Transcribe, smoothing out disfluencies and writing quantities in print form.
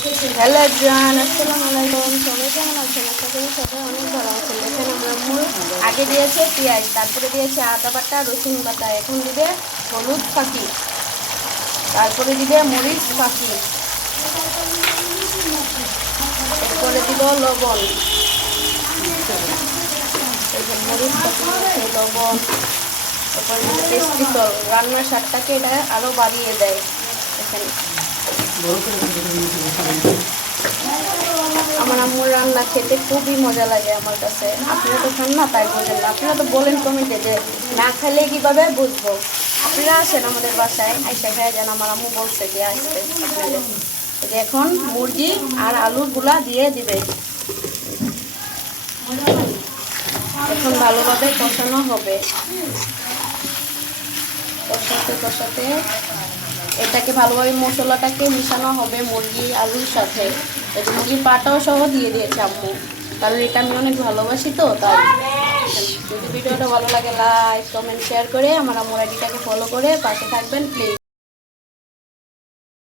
Hello everyone, আসসালামু আলাইকুম। সবাই কেমন আছেন? আশা করি সবাই অনেক ভালো আছেন। দেখেন আমরা মূল আগে দিয়েছে পেঁয়াজ, তারপরে দিয়েছে আদা বাটা, রসুন বাটা, এখন দিবে হলুদ ফাঁকি, তারপরে দিবে মরিচ ফাঁকি, এরপরে দিব লবণ, মরিচ ফাঁকি, লবণ, তারপরে দিবে টেস্টি সল্ট। রান্নার স্বাদটাকে এটা আরও বাড়িয়ে দেয়। এখানে আমার আম্মুর রান্না খেতে খুবই মজা লাগে আমার কাছে। আপনারা তো খান না, তাই বোঝেন না। আপনারা তো বলেন কমেন্টে যে না খেলে কীভাবে বুঝবো। আপনারা আসেন আমাদের বাসায়, আইসা খায় যেন। আমার আম্মু বলছে যে আসতে আপনাদের। যে এখন মুরগি আর আলুগুলা দিয়ে দিবে। এখন ভালোভাবে কষানো হবে। কষাতে কষাতে এটাকে ভালোভাবে মশলাটাকে মিশানো হবে মুরগি আলুর সাথে। এটা মুরগির পাটাও সহ দিয়ে দিয়েছে আম্মু, কারণ এটা আমি অনেক ভালোবাসি তো তাই। যদি ভিডিওটা ভালো লাগে লাইক কমেন্ট শেয়ার করে আমার আম্মুর আইডিটাকে ফলো করে পাশে থাকবেন প্লিজ।